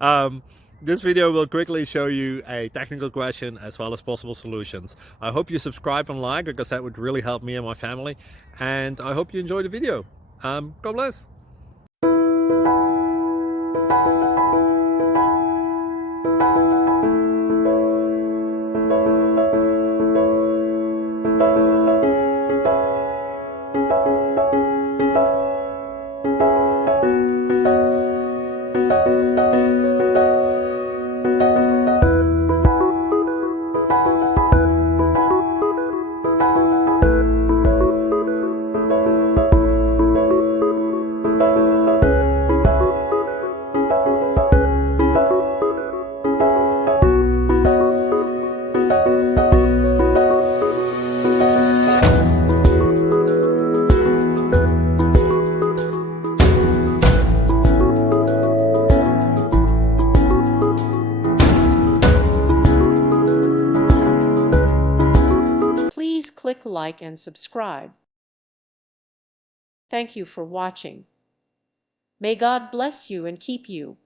um, this video will quickly show you a technical question as well as possible solutions. I hope you subscribe and like, because that would really help me and my family. And I hope you enjoy the video. God bless. Please click like and subscribe. Thank you for watching. May God bless you and keep you.